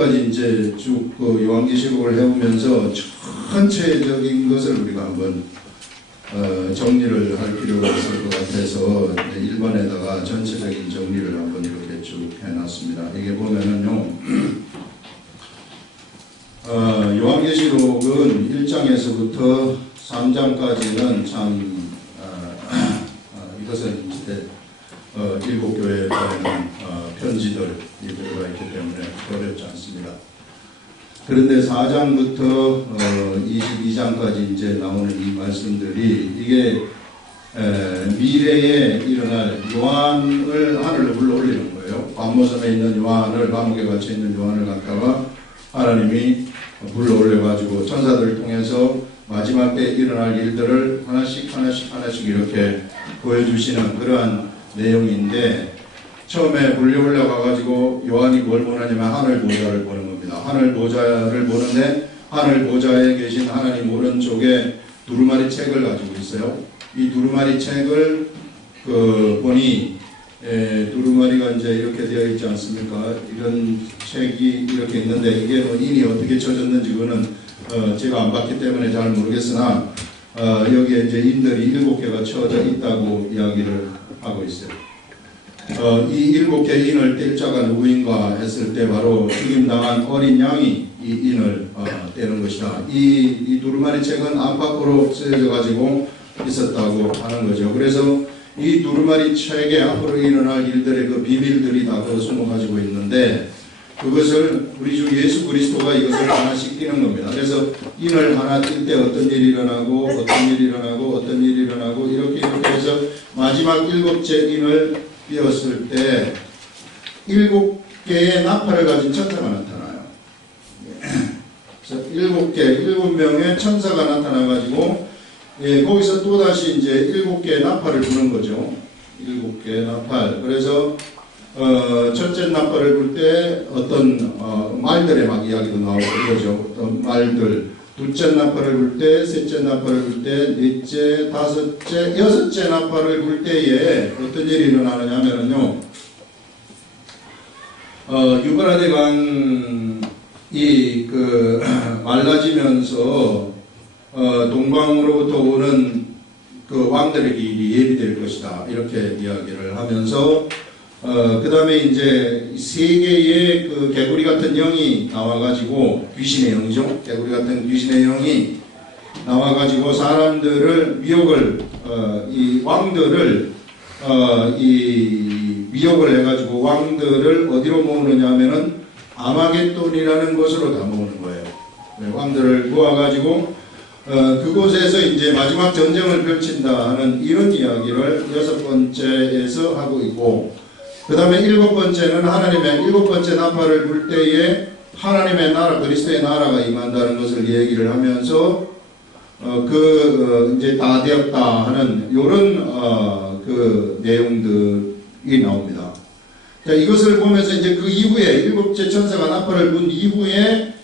지금까지 이제 쭉 그 요한계시록을 해오면서 전체적인 것을 우리가 한번 정리를 할 필요가 있을 것 같아서 1번에다가 전체적인 정리를 한번 이렇게 쭉 해놨습니다. 이게 보면은요, 요한계시록은 1장에서부터 3장까지는 참 이것은 이제 7교회에 보내는 편지들이 들어가 있기 때문에 어렵지 않습니다. 그런데 4장부터 22장까지 이제 나오는 이 말씀들이 이게 미래에 일어날 요한을 하늘로 불러올리는 거예요. 반모섬에 있는 요한을, 감옥에 갇혀 있는 요한을 갖다가 하나님이 불러올려가지고 천사들을 통해서 마지막 때 일어날 일들을 하나씩 이렇게 보여주시는 그러한 내용인데, 처음에 불려올려 가가지고 요한이 뭘 보느냐면 하늘 보좌를 보는 겁니다. 하늘 보좌를 보는데 하늘 보좌에 계신 하나님 오른쪽에 두루마리 책을 가지고 있어요. 이 두루마리 책을 보니 두루마리가 이제 이렇게 되어 있지 않습니까? 이런 책이 이렇게 있는데 이게 뭐 인이 어떻게 쳐졌는지 그거는 제가 안 봤기 때문에 잘 모르겠으나 여기에 이제 인들이 7개가 쳐져 있다고 이야기를 하고 있어요. 이 7개 인을 뗄 자가 누구인가 했을 때 바로 죽임당한 어린 양이 이 인을 떼는 것이다. 이 두루마리 책은 안팎으로 쓰여져 가지고 있었다고 하는 거죠. 그래서 이 두루마리 책에 앞으로 일어날 일들의 그 비밀들이 다 숨어 가지고 있는데, 그것을 우리 주 예수 그리스도가 이것을 하나씩 띄는 겁니다. 그래서 인을 하나 뜰 때 어떤 일이 일어나고 어떤 일이 일어나고 어떤 일이 일어나고 이렇게 해서 마지막 7째 인을 띄었을 때 7개의 나팔을 가진 천사가 나타나요. 그래서 7명의 천사가 나타나가지고 거기서 또다시 이제 7개의 나팔을 부는 거죠. 7개의 나팔. 그래서 첫째 나팔을 불 때 어떤 말들의 막 이야기도 나오고 그러죠. 어떤 말들. 둘째 나팔을 불 때, 셋째 나팔을 불 때, 넷째, 다섯째, 여섯째 나팔을 불 때에 어떤 일이 일어나느냐 하면은요, 유브라데 강이 말라지면서 동방으로부터 오는 그 왕들에게 예비될 것이다. 이렇게 이야기를 하면서 그 다음에 이제 3개의 그 개구리 같은 영이 나와가지고, 귀신의 영이죠. 개구리 같은 귀신의 영이 나와가지고 사람들을 미혹을, 이 왕들을, 이 미혹을 해가지고 왕들을 어디로 모으느냐 하면은 아마겟돈이라는 곳으로 다 모으는 거예요. 왕들을 모아가지고, 그곳에서 이제 마지막 전쟁을 펼친다 하는 이런 이야기를 6번째에서 하고 있고, 그 다음에 7번째는 하나님의 7번째 나팔을 불 때에 하나님의 나라, 그리스도의 나라가 임한다는 것을 얘기를 하면서 이제 다 되었다 하는 이런 그 내용들이 나옵니다. 자, 이것을 보면서 이제 그 이후에 7째 천사가 나팔을 불 이후에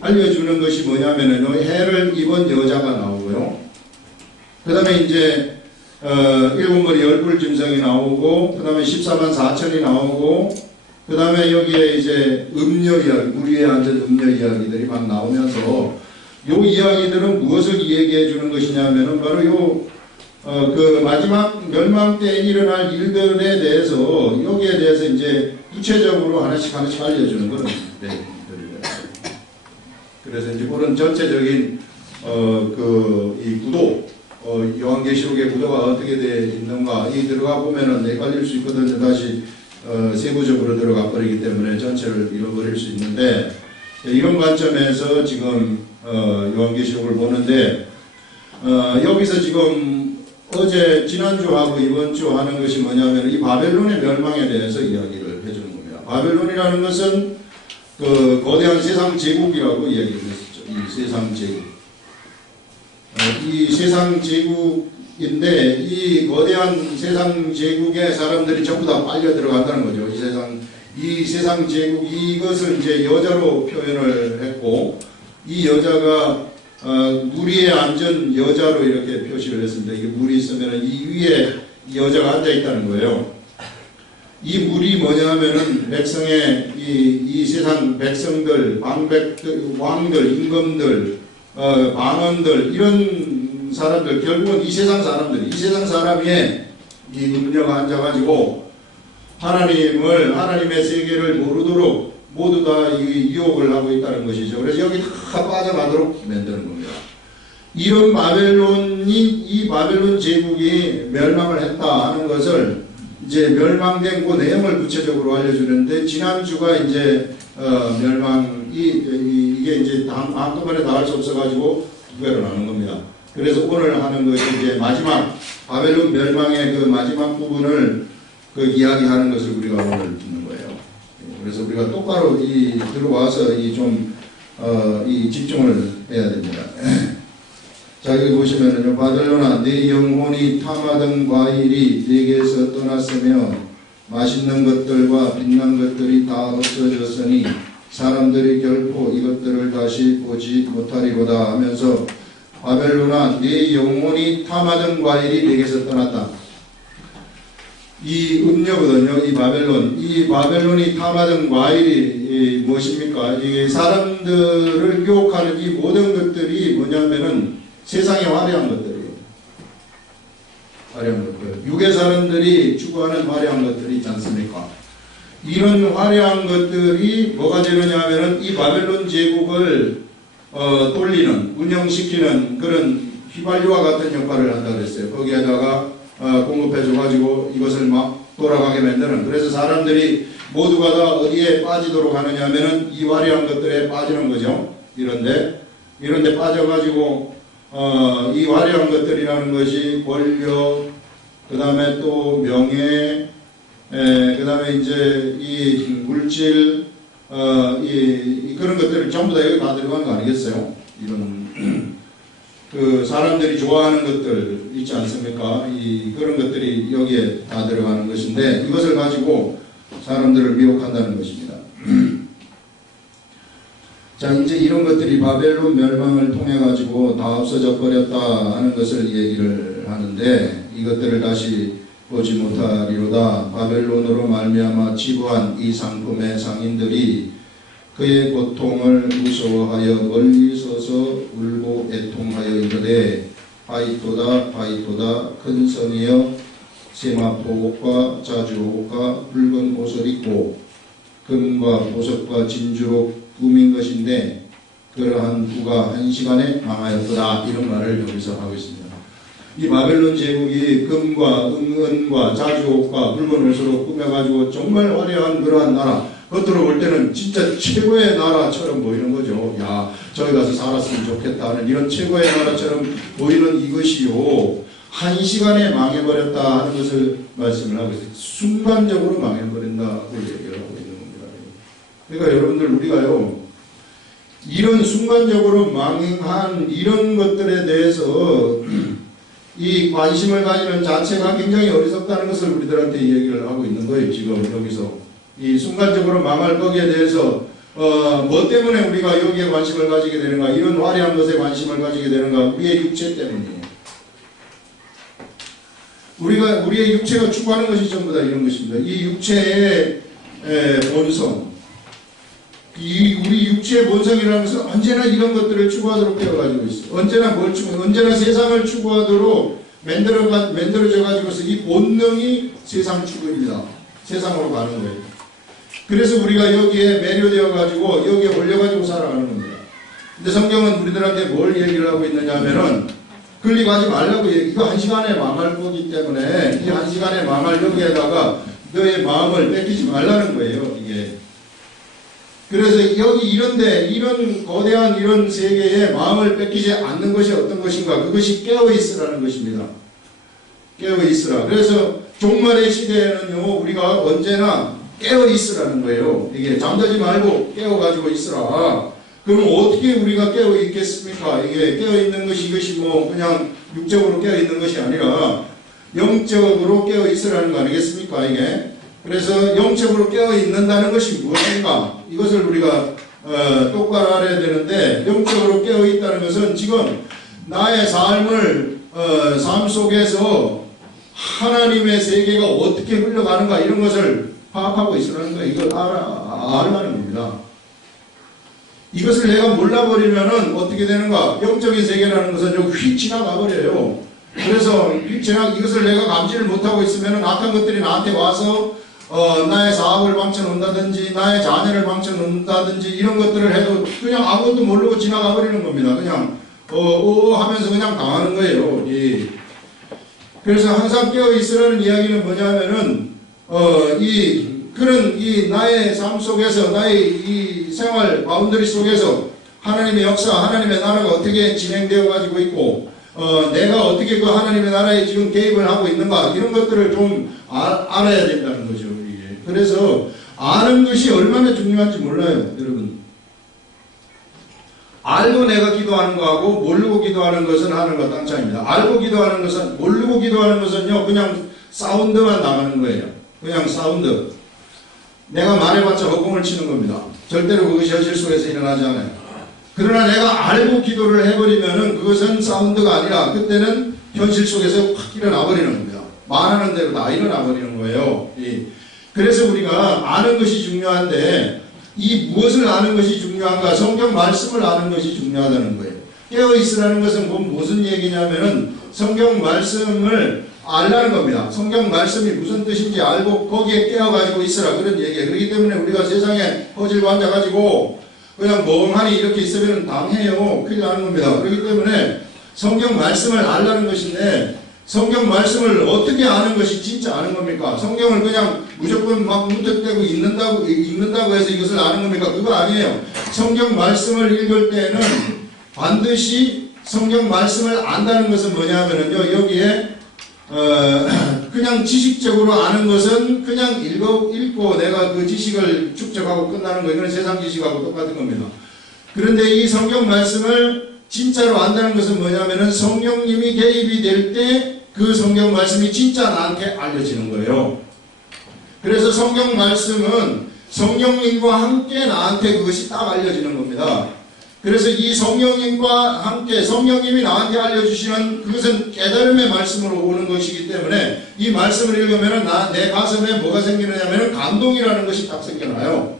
알려주는 것이 뭐냐면은 해를 입은 여자가 나오고요. 그 다음에 이제 7머리 10뿔 짐승이 나오고, 그 다음에 14만 4천이 나오고, 그 다음에 여기에 이제 음녀 이야기, 물 위에 앉은 음녀 이야기들이 막 나오면서, 요 이야기들은 무엇을 얘기해 주는 것이냐면은 바로 그 마지막 멸망 때 일어날 일들에 대해서, 여기에 대해서 이제 구체적으로 하나씩 알려주는 그런 내용들입니다. 그래서 이제 그런 전체적인 이 구도, 요한계시록의 구도가 어떻게 되어 있는가, 이 들어가 보면은 헷갈릴 수 있거든요. 다시 세부적으로 들어가 버리기 때문에 전체를 잃어버릴 수 있는데, 이런 관점에서 지금 요한계시록을 보는데, 여기서 지금 어제 지난주하고 이번주 하는 것이 뭐냐면 이 바벨론의 멸망에 대해서 이야기를 해주는 겁니다. 바벨론이라는 것은 그 거대한 세상 제국이라고 이야기를 했었죠. 이 세상 제국. 이 세상 제국인데, 이 거대한 세상 제국에 사람들이 전부 다 빨려 들어간다는 거죠. 이 세상 제국, 이것을 이제 여자로 표현을 했고, 이 여자가 물 위에 앉은 여자로 이렇게 표시를 했습니다. 이게 물이 있으면 이 위에 이 여자가 앉아 있다는 거예요. 이 물이 뭐냐면은 백성의 이 세상 백성들, 방백들, 왕들, 임금들, 방언들 이런 사람들 결국은 이 세상 사람들, 이 세상 사람 위에 이 음녀가 앉아가지고 하나님의 세계를 모르도록 모두 다 이 유혹을 하고 있다는 것이죠. 그래서 여기 다 빠져가도록 만드는 겁니다. 이런 이 바벨론 제국이 멸망을 했다 하는 것을 이제 멸망된 그 내용을 구체적으로 알려주는데, 지난주가 이제 이게 이제 한꺼번에 다 할 수 없어가지고 두 개로 나눈 겁니다. 그래서 오늘 하는 것이 이제 마지막 바벨론 멸망의 그 마지막 부분을 그 이야기하는 것을 우리가 오늘 듣는 거예요. 그래서 우리가 똑바로 들어와서 이 집중을 해야 됩니다. 자, 여기 보시면은요, 바벨론아, 내 영혼이 탐하던 과일이 내게서 떠났으며 맛있는 것들과 빛난 것들이 다 없어졌으니 사람들이 결코 이것들을 다시 보지 못하리로다 하면서, 바벨론아, 내 영혼이 탐하던 과일이 내게서 떠났다. 이 음녀거든요. 이 바벨론이 탐하던 과일이 무엇입니까? 이 사람들을 유혹하는 이 모든 것들이 뭐냐면은 세상에 화려한 것들이에요. 화려한 것들. 육의 사람들이 추구하는 화려한 것들이 있지 않습니까? 이런 화려한 것들이 뭐가 되느냐 하면은 이 바벨론 제국을 돌리는, 운영시키는 그런 휘발유와 같은 역할을 한다고 했어요. 거기에다가 공급해줘가지고 이것을 막 돌아가게 만드는. 그래서 사람들이 모두가 다 어디에 빠지도록 하느냐 하면은 이 화려한 것들에 빠지는 거죠. 이런데 빠져가지고 이 화려한 것들이라는 것이 권력, 그 다음에 또 명예, 그 다음에 이제 이 물질, 그런 것들을 전부 다 여기 다 들어가는 거 아니겠어요? 이런, 그 사람들이 좋아하는 것들 있지 않습니까? 그런 것들이 여기에 다 들어가는 것인데, 이것을 가지고 사람들을 미혹한다는 것입니다. 자, 이제 이런 것들이 바벨론 멸망을 통해 가지고 다 없어져 버렸다 하는 것을 얘기를 하는데, 이것들을 다시 보지 못하리로다. 바벨론으로 말미암아 지부한 이 상품의 상인들이 그의 고통을 무서워하여 멀리 서서 울고 애통하여 이르되, 바이토다 바이토다, 큰 성이여, 세마포 옷과 자주 옷과 붉은 옷을 입고 금과 보석과 진주로 꾸민 것인데 그러한 부가 한 시간에 망하였도다. 이런 말을 여기서 하고 있습니다. 이 바벨론 제국이 금과 은과 자주옷과 붉은 옷으로 꾸며가지고 정말 화려한 그러한 나라, 겉으로 볼 때는 진짜 최고의 나라처럼 보이는 거죠. 야, 저기 가서 살았으면 좋겠다 하는 이런 최고의 나라처럼 보이는 이것이요, 한 시간에 망해버렸다 하는 것을 말씀을 하고 있어요. 순간적으로 망해버린다고 얘기를 하고 있는 겁니다. 그러니까 여러분들, 우리가요, 이런 순간적으로 망한 이런 것들에 대해서 이 관심을 가지는 자체가 굉장히 어리석다는 것을 우리들한테 얘기를 하고 있는 거예요. 지금 여기서 이 순간적으로 망할 거기에 대해서 뭐 때문에 우리가 여기에 관심을 가지게 되는가, 이런 화려한 것에 관심을 가지게 되는가? 우리의 육체 때문이에요. 우리의 육체가 추구하는 것이 전부 다 이런 것입니다. 이 육체의 본성, 우리 육체의 본성이라는 것은 언제나 이런 것들을 추구하도록 되어가지고 있어요. 언제나 세상을 추구하도록 만들어져 가지고서 이 본능이 세상 추구입니다. 세상으로 가는 거예요. 그래서 우리가 여기에 매료되어 가지고 여기에 올려 가지고 살아가는 겁니다. 근데 성경은 우리들한테 뭘 얘기를 하고 있느냐 하면은, 클릭하지 말라고 이거 한 시간에 망할 거기 때문에 이 한 시간에 망할 여기에다가 너의 마음을 뺏기지 말라는 거예요. 이게. 그래서 여기 이런 거대한 이런 세계에 마음을 뺏기지 않는 것이 어떤 것인가? 그것이 깨어있으라는 것입니다. 깨어있으라. 그래서 종말의 시대에는요, 우리가 언제나 깨어있으라는 거예요. 이게 잠자지 말고 깨어가지고 있으라. 그럼 어떻게 우리가 깨어있겠습니까? 이게 깨어있는 것이, 이것이 뭐 그냥 육적으로 깨어있는 것이 아니라 영적으로 깨어있으라는 거 아니겠습니까? 이게. 그래서 영적으로 깨어있는다는 것이 무엇인가? 이것을 우리가 똑바로 알아야 되는데, 영적으로 깨어있다는 것은 지금 나의 삶 속에서 하나님의 세계가 어떻게 흘러가는가 이런 것을 파악하고 있으라는 거예요. 이걸 알라는 겁니다. 이것을 내가 몰라버리면은 어떻게 되는가? 영적인 세계라는 것은 휙 지나가 버려요. 그래서 휙 이것을 내가 감지를 못하고 있으면은 악한 것들이 나한테 와서 나의 사업을 망쳐놓는다든지 나의 자녀를 망쳐놓는다든지 이런 것들을 해도 그냥 아무것도 모르고 지나가 버리는 겁니다. 그냥 하면서 그냥 당하는 거예요. 예. 그래서 항상 깨어 있으라는 이야기는 뭐냐면은 이 나의 삶 속에서 나의 이 생활 바운더리 속에서 하나님의 역사, 하나님의 나라가 어떻게 진행되어 가지고 있고 내가 어떻게 그 하나님의 나라에 지금 개입을 하고 있는가 이런 것들을 좀 알아야 된다는 거죠. 이게. 그래서 아는 것이 얼마나 중요한지 몰라요, 여러분. 알고 내가 기도하는 거하고 모르고 기도하는 것은 하늘과 땅 차이입니다. 알고 기도하는 것은 모르고 기도하는 것은요 그냥 사운드만 나가는 거예요. 그냥 사운드. 내가 말해봤자 허공을 치는 겁니다. 절대로 그것이 현실 속에서 일어나지 않아요. 그러나 내가 알고 기도를 해버리면은 그것은 사운드가 아니라 그때는 현실 속에서 확 일어나 버리는 겁니다. 말하는 대로 다 일어나 버리는 거예요. 그래서 우리가 아는 것이 중요한데 이 무엇을 아는 것이 중요한가? 성경 말씀을 아는 것이 중요하다는 거예요. 깨어있으라는 것은 무슨 얘기냐면은 성경 말씀을 알라는 겁니다. 성경 말씀이 무슨 뜻인지 알고 거기에 깨어가지고 있으라 그런 얘기예요. 그렇기 때문에 우리가 세상에 허질고 앉아가지고 그냥 멍하니 이렇게 있으면 당해요. 큰일 나는 겁니다. 그렇기 때문에 성경 말씀을 알라는 것인데 성경 말씀을 어떻게 아는 것이 진짜 아는 겁니까? 성경을 그냥 무조건 막 무턱대고 읽는다고 해서 이것을 아는 겁니까? 그거 아니에요. 성경 말씀을 읽을 때는 반드시 성경 말씀을 안다는 것은 뭐냐면요. 여기에 그냥 지식적으로 아는 것은 그냥 읽고 내가 그 지식을 축적하고 끝나는 거 이건 세상 지식하고 똑같은 겁니다. 그런데 이 성경 말씀을 진짜로 안다는 것은 뭐냐면은 성령님이 개입이 될 때 그 성경 말씀이 진짜 나한테 알려지는 거예요. 그래서 성경 말씀은 성령님과 함께 나한테 그것이 딱 알려지는 겁니다. 그래서 이 성령님과 함께 성령님이 나한테 알려주시는 그것은 깨달음의 말씀으로 오는 것이기 때문에 이 말씀을 읽으면 내 가슴에 뭐가 생기느냐면 감동이라는 것이 딱 생겨나요.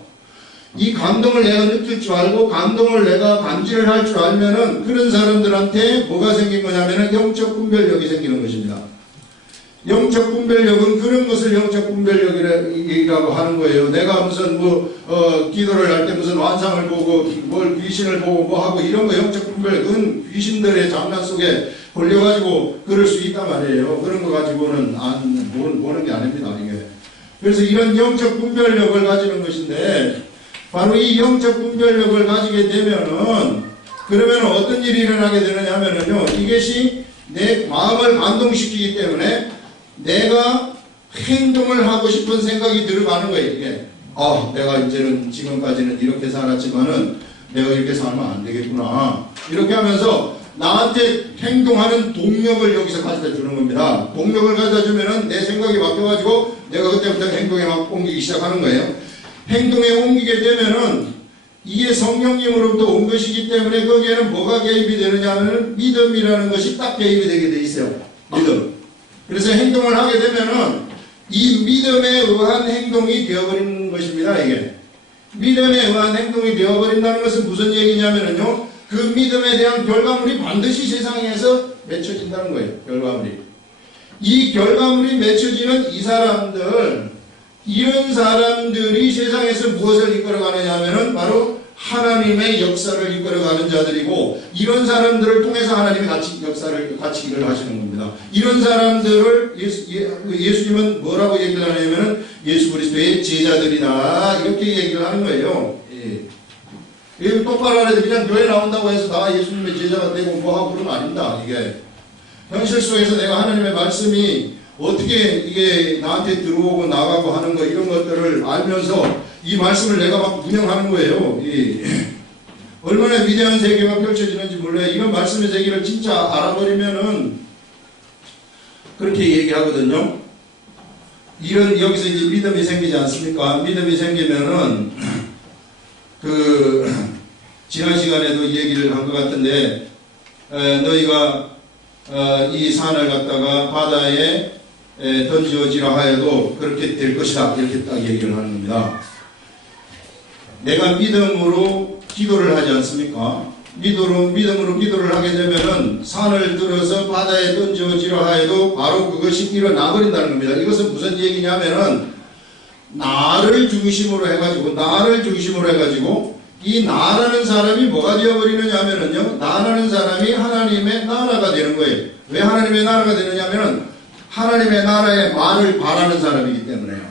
이 감동을 내가 느낄 줄 알고 감동을 내가 감지를 할 줄 알면은 그런 사람들한테 뭐가 생긴 거냐면은 영적 분별력이 생기는 것입니다. 영적 분별력은 그런 것을 영적 분별력이라고 하는 거예요. 내가 무슨 기도를 할 때 무슨 환상을 보고 뭘 귀신을 보고 뭐 하고 이런 거 영적 분별력 그건 귀신들의 장난 속에 걸려가지고 그럴 수 있단 말이에요. 그런 거 가지고는 보는 게 아닙니다. 이게. 그래서 이런 영적 분별력을 가지는 것인데 바로 이 영적 분별력을 가지게 되면은 그러면 어떤 일이 일어나게 되느냐 하면은요 이것이 내 마음을 감동시키기 때문에 내가 행동을 하고 싶은 생각이 들어가는 거예요. 이게 내가 이제는 지금까지는 이렇게 살았지만은 내가 이렇게 살면 안 되겠구나 이렇게 하면서 나한테 행동하는 동력을 여기서 가져다 주는 겁니다. 동력을 가져다 주면은 내 생각이 바뀌어가지고 내가 그때부터 행동에 막 옮기기 시작하는 거예요. 행동에 옮기게 되면은 이게 성령님으로부터 온 것이기 때문에 거기에는 뭐가 개입이 되느냐 하면 믿음이라는 것이 딱 개입이 되게 돼 있어요. 믿음. 그래서 행동을 하게 되면은 이 믿음에 의한 행동이 되어버리는 것입니다. 이게. 믿음에 의한 행동이 되어버린다는 것은 무슨 얘기냐면요. 그 믿음에 대한 결과물이 반드시 세상에서 맺혀진다는 거예요. 결과물이. 이 결과물이 맺혀지는 이 사람들 이런 사람들이 세상에서 무엇을 이끌어가느냐 하면은 바로 하나님의 역사를 이끌어가는 자들이고 이런 사람들을 통해서 하나님이 같이 일을 하시는 겁니다. 이런 사람들을 예수님은 뭐라고 얘기를 하냐면은 예수 그리스도의 제자들이다 이렇게 얘기를 하는 거예요. 예. 똑바로 하는데 그냥 교회 나온다고 해서 다 예수님의 제자가 되고 뭐하고 그런 거 아닙니다. 이게 현실 속에서 내가 하나님의 말씀이 어떻게 이게 나한테 들어오고 나가고 하는 거 이런 것들을 알면서 이 말씀을 내가 막 분명하는 거예요. 얼마나 위대한 세계가 펼쳐지는지 몰라요. 이런 말씀의 세계를 진짜 알아버리면은 그렇게 얘기하거든요. 여기서 이제 믿음이 생기지 않습니까? 믿음이 생기면은 지난 시간에도 얘기를 한 것 같은데 너희가 이 산을 갖다가 바다에 던져지라 하여도 그렇게 될 것이다. 이렇게 딱 얘기를 하는 겁니다. 내가 믿음으로 기도를 하지 않습니까? 믿음으로 기도를 하게 되면은 산을 들어서 바다에 던져지라 하여도 바로 그것이 일어나 버린다는 겁니다. 이것은 무슨 얘기냐면은 나를 중심으로 해가지고 이 나라는 사람이 뭐가 되어버리느냐 하면은요, 나라는 사람이 하나님의 나라가 되는 거예요. 왜 하나님의 나라가 되느냐면은 하나님의 나라의 말을 바라는 사람이기 때문에요.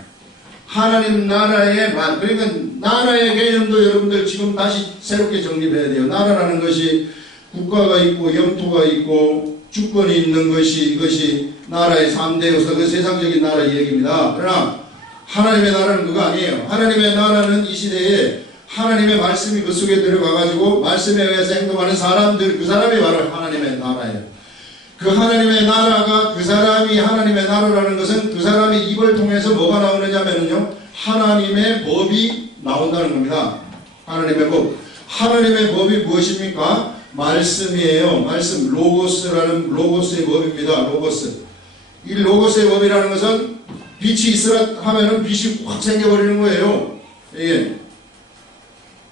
하나님 나라의 말, 그러니까 나라의 개념도 여러분들 지금 다시 새롭게 정립해야 돼요. 나라라는 것이 국가가 있고 영토가 있고 주권이 있는 것이, 이것이 나라의 3대 요소, 그 세상적인 나라 얘기입니다. 그러나 하나님의 나라는 그거 아니에요. 하나님의 나라는 이 시대에 하나님의 말씀이 그 속에 들어가가지고 말씀에 의해서 행동하는 사람들, 그 사람이 바로 하나님의 나라예요. 그 하나님의 나라가, 그 사람이 하나님의 나라라는 것은 그 사람의 입을 통해서 뭐가 나오느냐면요, 하나님의 법이 나온다는 겁니다. 하나님의 법. 하나님의 법이 무엇입니까? 말씀이에요. 말씀. 로고스의 법입니다. 로고스. 이 로고스의 법이라는 것은 빛이 있으라 하면은 빛이 확 생겨버리는 거예요. 예.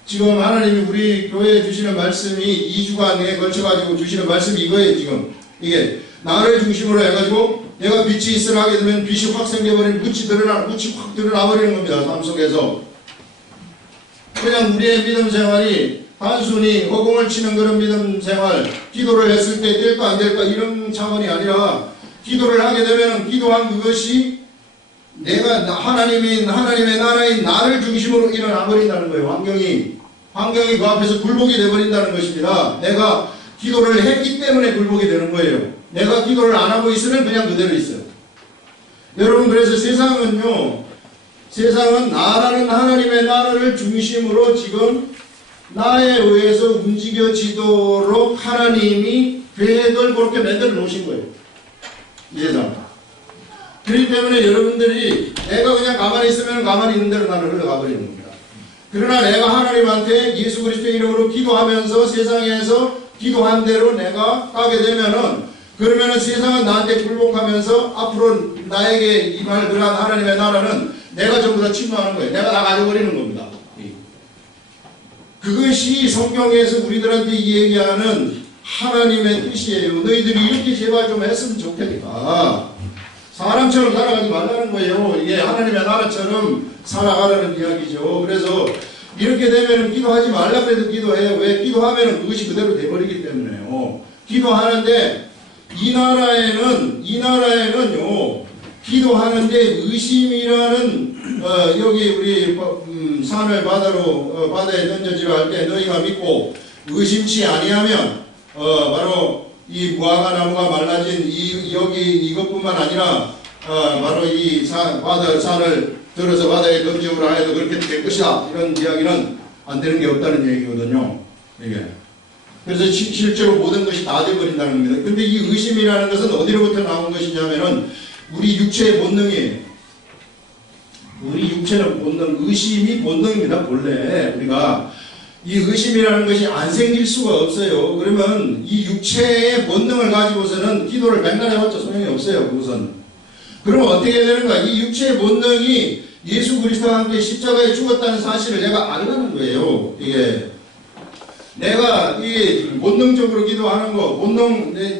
지금 하나님이 우리 교회에 주시는 말씀이 2주간에 걸쳐가지고 주시는 말씀이 이거예요, 지금. 이게 나를 중심으로 해가지고 내가 빛이 있으라 하게 되면 빛이 확 생겨버리는, 빛이 확 드러나버리는 겁니다. 삶 속에서. 그냥 우리의 믿음 생활이 단순히 허공을 치는 그런 믿음 생활, 기도를 했을 때 될까 안 될까 이런 차원이 아니라, 기도를 하게 되면 기도한 그것이 내가 하나님의 나라인 나를 중심으로 일어나 버린다는 거예요. 환경이 그 앞에서 굴복이 되어버린다는 것입니다. 내가 기도를 했기 때문에 굴복이 되는 거예요. 내가 기도를 안 하고 있으면 그냥 그대로 있어요. 여러분, 그래서 세상은 나라는 하나님의 나라를 중심으로 지금 나에 의해서 움직여지도록 하나님이 계획을 그렇게 만들어 놓으신 거예요. 이 세상. 그렇기 때문에 여러분들이 내가 그냥 가만히 있으면 가만히 있는 대로 나는 흘러가버리는 겁니다. 그러나 내가 하나님한테 예수 그리스도의 이름으로 기도하면서 세상에서 기도한 대로 내가 가게 되면은, 그러면은 세상은 나한테 굴복하면서 앞으로 나에게 임할 그러한 하나님의 나라는 내가 전부 다 침노하는 거예요. 내가 다 가져버리는 겁니다. 그것이 성경에서 우리들한테 얘기하는 하나님의 뜻이에요. 너희들이 이렇게 제발 좀 했으면 좋겠다. 사람처럼 살아가지 말라는 거예요. 이게 하나님의 나라처럼 살아가라는 이야기죠. 그래서 이렇게 되면 기도하지 말라 그래도 기도해요. 왜? 기도하면 그것이 그대로 돼버리기 때문에요. 기도하는데 이 나라에는요, 기도하는데 의심이라는 여기 우리 산을 바다에 던져지라 할 때 너희가 믿고 의심치 아니하면 바로 이 무화과 나무가 말라진 이것뿐만 아니라 바로 이 산을 들어서 바다에 던지우라 해도 그렇게 될 것이다. 이런 이야기는 안 되는 게 없다는 얘기거든요. 이게. 그래서 실제로 모든 것이 다 돼버린다는 겁니다. 근데 이 의심이라는 것은 어디로부터 나온 것이냐면은 우리 육체의 본능이에요. 우리 육체는 본능, 의심이 본능입니다. 본래 우리가 이 의심이라는 것이 안 생길 수가 없어요. 그러면 이 육체의 본능을 가지고서는 기도를 백날 해봤자 소용이 없어요. 그것은. 그러면 어떻게 되는가? 이 육체의 본능이 예수 그리스도와 함께 십자가에 죽었다는 사실을 내가 알라는 거예요. 이게 내가 이 본능적으로 기도하는 거,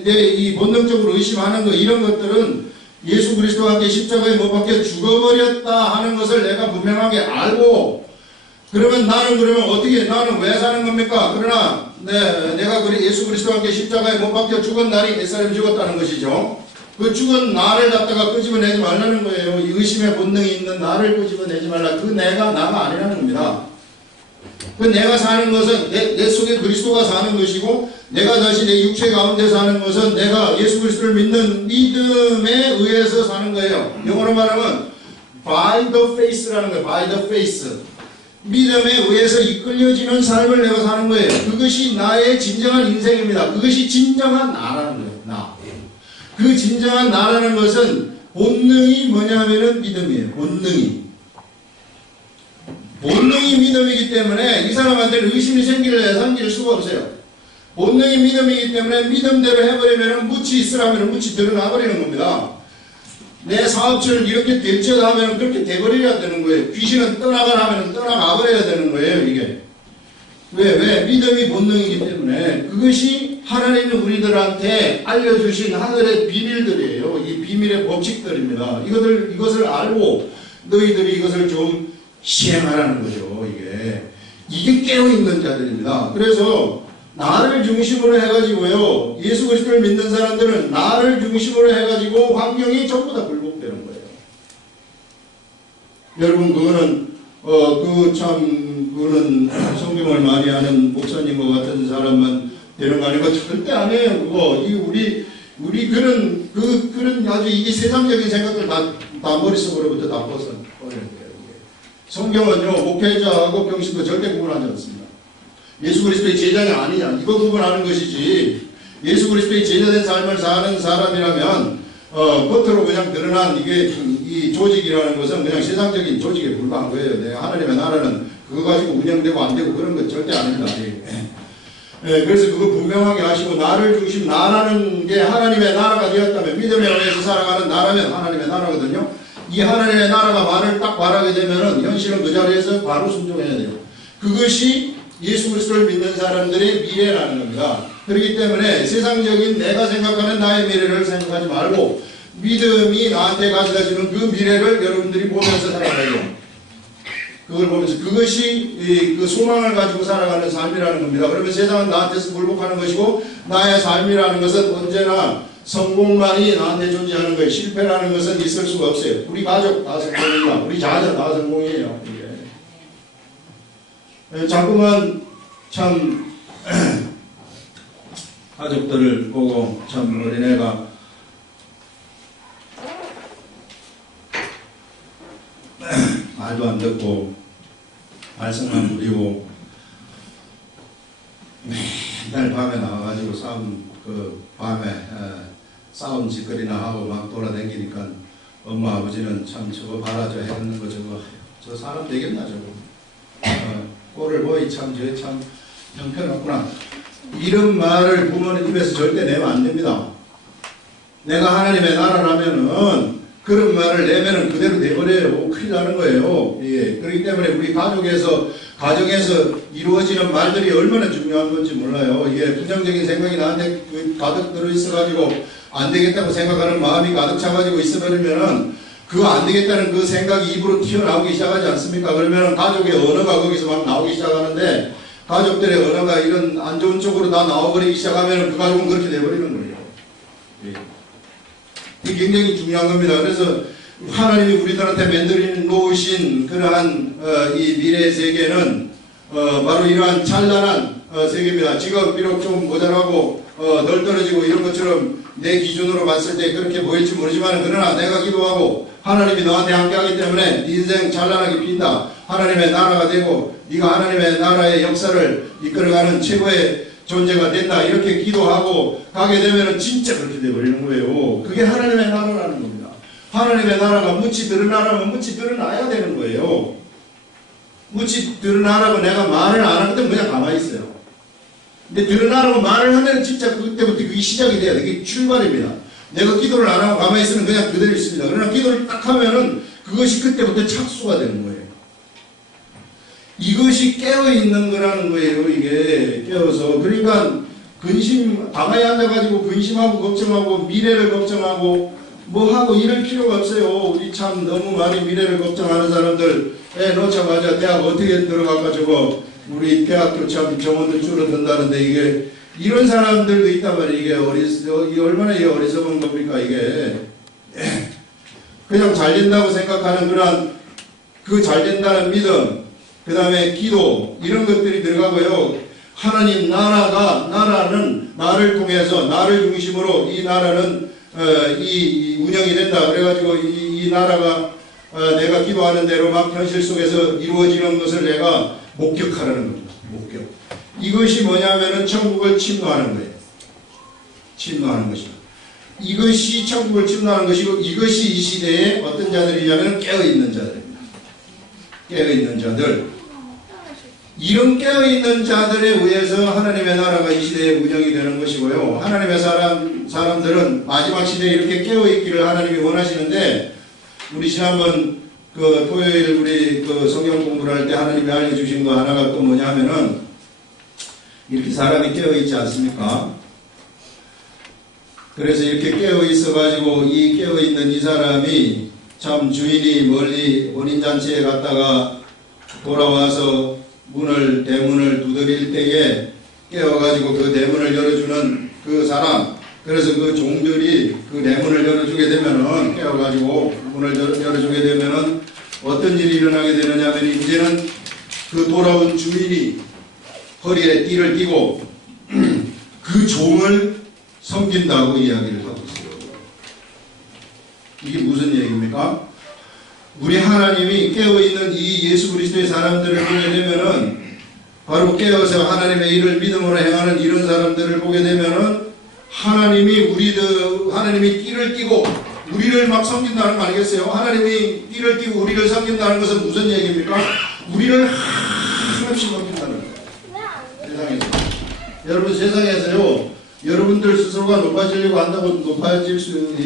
이 본능적으로 의심하는 거, 이런 것들은 예수 그리스도와 함께 십자가에 못 박혀 죽어버렸다 하는 것을 내가 분명하게 알고, 그러면 나는 왜 사는 겁니까? 그러나 내가 예수 그리스도와 함께 십자가에 못 박혀 죽은 날이 몇 사람이 죽었다는 것이죠. 그 죽은 나를 갖다가 끄집어내지 말라는 거예요. 이 의심의 본능이 있는 나를 끄집어내지 말라. 그 내가 나가 아니라는 겁니다. 그 내가 사는 것은 내 속에 그리스도가 사는 것이고, 내가 다시 내 육체 가운데 사는 것은 내가 예수 그리스도를 믿는 믿음에 의해서 사는 거예요. 영어로 말하면 by the faith라는 거예요. by the faith. 믿음에 의해서 이끌려지는 삶을 내가 사는 거예요. 그것이 나의 진정한 인생입니다. 그것이 진정한 나라는 거예요. 나. 그 진정한 나라는 것은 본능이 뭐냐면은 믿음이에요. 본능이 믿음이기 때문에 이 사람한테는 의심이 생길 수가 없어요. 본능이 믿음이기 때문에 믿음대로 해버리면 묻히 있으라면 묻히 드러나버리는 겁니다. 내 사업처를 이렇게 될지어다 하면 그렇게 돼버려야 되는 거예요. 귀신은 떠나가라 하면 떠나가버려야 되는 거예요, 이게. 왜? 믿음이 본능이기 때문에 그것이 하나님이 우리들한테 알려주신 하늘의 비밀들이에요. 이 비밀의 법칙들입니다. 이것을 알고 너희들이 이것을 좀 시행하라는 거죠, 이게 깨어있는 자들입니다. 그래서 나를 중심으로 해가지고요, 예수 그리스도를 믿는 사람들은 나를 중심으로 해가지고 환경이 전부 다 굴복되는 거예요. 여러분, 그거는 성경을 많이 아는 목사님과 같은 사람만 되는 거 아니고 절대 아니에요, 그거. 우리 그런 아주 이 세상적인 생각들 다 머릿속으로부터 다 벗어버려야 돼요. 성경은요, 목회자하고 병신도 절대 구분하지 않습니다. 예수 그리스도의 제자냐 아니냐 이거 구분하는 것이지, 예수 그리스도의 제자된 삶을 사는 사람이라면 겉으로 그냥 드러난 이 조직이라는 것은 그냥 세상적인 조직에 불과한 거예요. 하나님의 나라는 그거 가지고 운영되고 안 되고 그런 건 절대 아닙니다. 그래서 그거 분명하게 하시고, 나라는 게 하나님의 나라가 되었다면, 믿음에 의해서 살아가는 나라면 하나님의 나라거든요. 이 하나님의 나라가 말을 딱 말하게 되면은 현실은 그 자리에서 바로 순종해야 돼요. 그것이 예수 그리스도를 믿는 사람들의 미래라는 겁니다. 그렇기 때문에 세상적인 내가 생각하는 나의 미래를 생각하지 말고 믿음이 나한테 가져다주는 그 미래를 여러분들이 보면서 살아가요. 그걸 보면서 그것이 그 소망을 가지고 살아가는 삶이라는 겁니다. 그러면 세상은 나한테서 굴복하는 것이고 나의 삶이라는 것은 언제나 성공만이 나한테 존재하는 거예요. 실패라는 것은 있을 수가 없어요. 우리 가족 다 성공입니다. 우리 자녀 다 성공이에요. 자꾸만 참 가족들을 보고 참 어린애가 말도 안 듣고 말썽만 부리고 맨날 밤에 나와가지고 싸움 짓거리나 하고 막 돌아다니니까 엄마 아버지는 참 저거 봐라, 저 해놓는 거 저 사람 되겠나 저거 꼴을 보이 참 형편없구나, 이런 말을 부모님 입에서 절대 내면 안 됩니다. 내가 하나님의 나라라면은 그런 말을 내면은 그대로 내버려요. 큰일 나는 거예요. 그렇기 때문에 우리 가정에서 이루어지는 말들이 얼마나 중요한 건지 몰라요. 부정적인 생각이 나한테 가득 들어있어가지고 안 되겠다고 생각하는 마음이 가득 차가지고 있어버리면은 그거 안 되겠다는 그 생각이 입으로 튀어나오기 시작하지 않습니까? 그러면은 가족의 언어가 거기서 막 나오기 시작하는데, 가족들의 언어가 이런 안 좋은 쪽으로 다 나와버리기 시작하면은 그 가족은 그렇게 돼버리는 거예요. 이게 굉장히 중요한 겁니다. 그래서 하나님이 우리들한테 만들어 놓으신 그러한 이 미래의 세계는 바로 이러한 찬란한 세계입니다. 지금 비록 좀 모자라고 덜 떨어지고 이런 것처럼 내 기준으로 봤을 때 그렇게 보일지 모르지만, 그러나 내가 기도하고 하나님이 너한테 함께하기 때문에 네 인생 찬란하게 핀다. 하나님의 나라가 되고 네가 하나님의 나라의 역사를 이끌어가는 최고의 존재가 된다. 이렇게 기도하고 가게 되면 진짜 그렇게 되어버리는 거예요. 그게 하나님의 나라라는 겁니다. 하나님의 나라가 묻히 드러나라면 묻히 드러나야 되는 거예요. 묻히 드러나라고 내가 말을 안 할 때 그냥 가만히 있어요. 근데 드러나라고 말을 하면 진짜 그때부터 그게 시작이 돼야 돼. 그게 출발입니다. 내가 기도를 안 하고 가만히 있으면 그냥 그대로 있습니다. 그러나 기도를 딱 하면은 그것이 그때부터 착수가 되는 거예요. 이것이 깨어있는 거라는 거예요. 이게 깨어서. 그러니까 가만히 앉아가지고 근심하고 걱정하고 미래를 걱정하고 뭐 하고 이럴 필요가 없어요. 우리 참 너무 많이 미래를 걱정하는 사람들, 애 놓자마자 대학 어떻게 들어갈까 저거 우리 대학도 참 정원도 줄어든다는데, 이게 이런 사람들도 있단 말이에요. 이게 얼마나 어리석은 겁니까 이게. 그냥 잘 된다고 생각하는 그 잘 된다는 믿음, 그 다음에 기도, 이런 것들이 들어가고요. 하나님 나라는 나를 통해서, 나를 중심으로 이 나라는 이 운영이 된다. 그래가지고 이 나라가 내가 기도하는 대로 막 현실 속에서 이루어지는 것을 내가 목격하라는 겁니다. 목격. 이것이 뭐냐면은 천국을 침노하는 거예요. 침노하는 것이다. 이것이 천국을 침노하는 것이고, 이것이 이 시대에 어떤 자들이냐면 깨어있는 자들입니다. 깨어있는 자들. 이런 깨어있는 자들에 의해서 하나님의 나라가 이 시대에 운영이 되는 것이고요. 하나님의 사람들은 마지막 시대에 이렇게 깨어있기를 하나님이 원하시는데, 우리 지난번 토요일 우리 성경 공부를 할 때 하나님이 알려주신 거 하나가 또 뭐냐 하면은, 이렇게 사람이 깨어있지 않습니까? 그래서 이렇게 깨어있어가지고 이 깨어있는 이 사람이 참 주인이 멀리 혼인잔치에 갔다가 돌아와서 대문을 두드릴 때에 깨어가지고 그 대문을 열어주는 그 사람, 그래서 그 종들이 그 대문을 열어주게 되면은, 깨어가지고 문을 열어주게 되면은 어떤 일이 일어나게 되느냐 하면, 이제는 그 돌아온 주인이 허리에 띠를 띠고 그 종을 섬긴다고 이야기를 하고 있어요. 이게 무슨 얘기입니까? 우리 하나님이 깨어있는 이 예수 그리스도의 사람들을 보게 되면은, 바로 깨어서 하나님의 일을 믿음으로 행하는 이런 사람들을 보게 되면은, 하나님이 띠를 띠고 우리를 막 섬긴다는 거 아니겠어요? 하나님이 띠를 띠고 우리를 섬긴다는 것은 무슨 얘기입니까? 우리를 한없이 섬긴다는 거예요. 세상에서. 여러분, 세상에서요, 여러분들 스스로가 높아지려고 한다고 높아질 수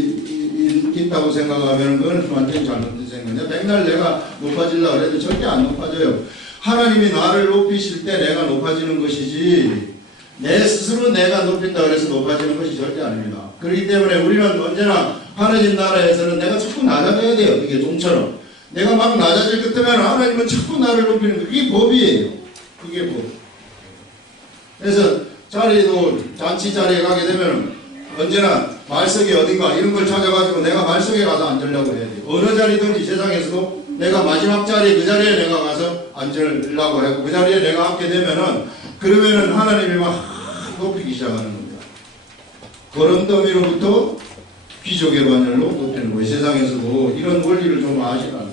있다고 생각하면 그건 완전히 잘못된 생각이에요. 맨날 내가 높아지려고 해도 절대 안 높아져요. 하나님이 나를 높이실 때 내가 높아지는 것이지, 내 스스로 내가 높인다고 해서 높아지는 것이 절대 아닙니다. 그렇기 때문에 우리는 언제나 하나님 나라에서는 내가 자꾸 낮아져야 돼요. 이게 종처럼. 내가 막 낮아질 것 때문에 하나님은 자꾸 나를 높이는 거예요. 그게 법이에요. 그게 법. 그래서 잔치 자리에 가게 되면 언제나 말석이 어딘가 이런 걸 찾아가지고 내가 말석에 가서 앉으려고 해야 돼요. 어느 자리든지 세상에서도 내가 마지막 자리, 그 자리에 내가 가서 앉으려고 하고, 그 자리에 내가 앉게 되면은, 그러면은 하나님이 막 높이기 시작하는 겁니다. 거름더미로부터 귀족의 반열로 높이는 거예요. 세상에서도 이런 원리를 좀 아시라는 거예요.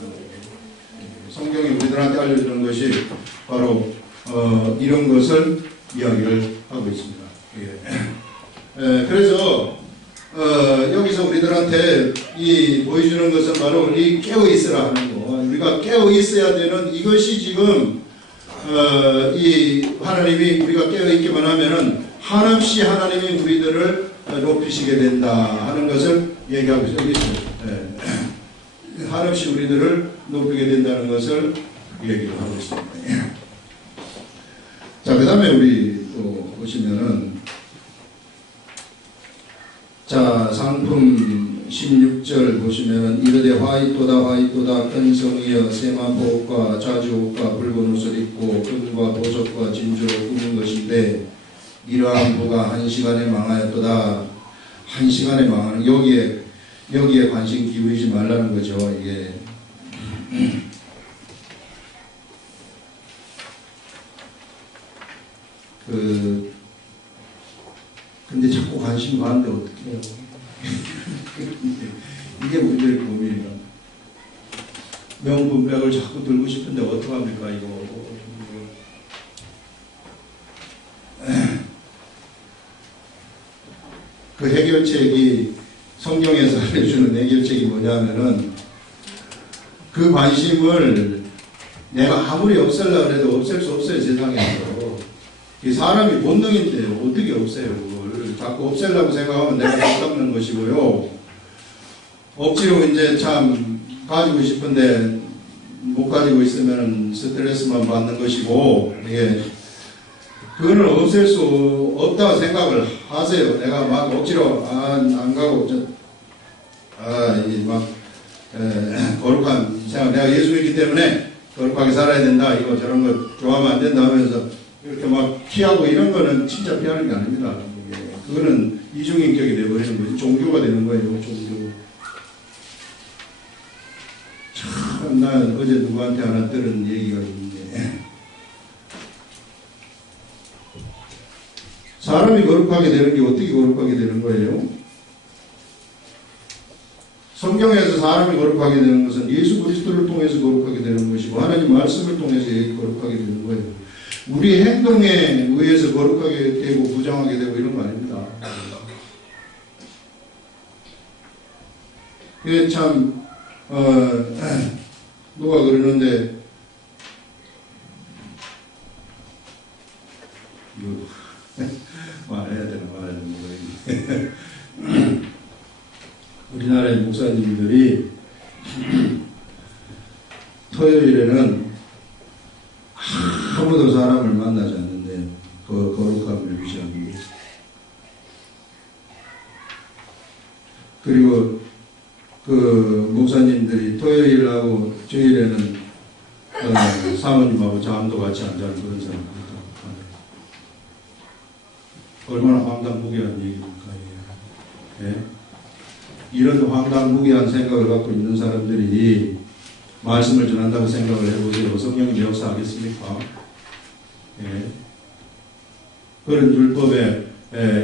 성경이 우리들한테 알려주는 것이 바로 이런 것을 이야기를 하고 있습니다. 그래서 여기서 우리들한테 보여주는 것은 바로 이 깨어있으라 하는 거. 우리가 깨어있어야 되는 이것이 지금 이 하나님이 우리가 깨어있기만 하면은 한없이 하나님이 우리들을 높이시게 된다 하는 것을 얘기하고 있어요. 한없이 우리들을 높이게 된다는 것을 얘기를 하고 있습니다. 자, 그 다음에 우리 또 보시면은, 자, 상품 16절 보시면은, 이르되 화이토다 근성이여 세마포옷과 자주옷과 붉은 옷을 입고 금과 보석과 진주로 꾸민 것인데, 이러한 부가 한 시간에 망하였도다. 한 시간에 망하는, 여기에 관심 기울이지 말라는 거죠. 이게 근데 자꾸 관심 가는데 어떻게 해요? 이게 문제의 고민이라. 명분백을 자꾸 들고 싶은데 어떡합니까, 이거. 그 해결책이, 성경에서 알려주는 해결책이 뭐냐면은, 그 관심을 내가 아무리 없애려고 해도 없앨 수 없어요, 세상에서. 이 사람이 본능인데요. 어떻게 없애요, 그걸. 자꾸 없애려고 생각하면 내가 못 닦는 것이고요. 억지로 이제 참 가지고 싶은데 못 가지고 있으면 스트레스만 받는 것이고, 이게, 그거는 없앨 수 없다고 생각을 하세요. 내가 막 억지로, 안 가고, 거룩한 생각, 내가 예수 믿기 때문에 거룩하게 살아야 된다, 이거 저런 거 좋아하면 안 된다 하면서 이렇게 막 피하고 이런 거는 진짜 피하는 게 아닙니다. 그거는 이중인격이 되어버리는 거지. 종교가 되는 거예요, 종교. 참, 난 어제 누구한테 하나 들은 얘기가 있는데, 사람이 거룩하게 되는 게 어떻게 거룩하게 되는 거예요? 성경에서 사람이 거룩하게 되는 것은 예수 그리스도를 통해서 거룩하게 되는 것이고, 하나님 말씀을 통해서 거룩하게 되는 거예요. 우리 행동에 의해서 거룩하게 되고 부정하게 되고 이런 거 아닙니다. 그게 참 누가 그러는데, 우리나라의 목사님들이 토요일에는 아무도 사람을 만나지 않는데 그 거룩함을 유지하기 위해서. 그리고 그 목사님들이 토요일하고 주일에는 사모님하고 잠도 같이 안 자는 그런 사람입니다. 얼마나 황당무계한 얘기입니까? 예? 이런 황당무계한 생각을 갖고 있는 사람들이 말씀을 전한다고 생각을 해보세요. 성령이 역사하겠습니까? 예? 그런 율법에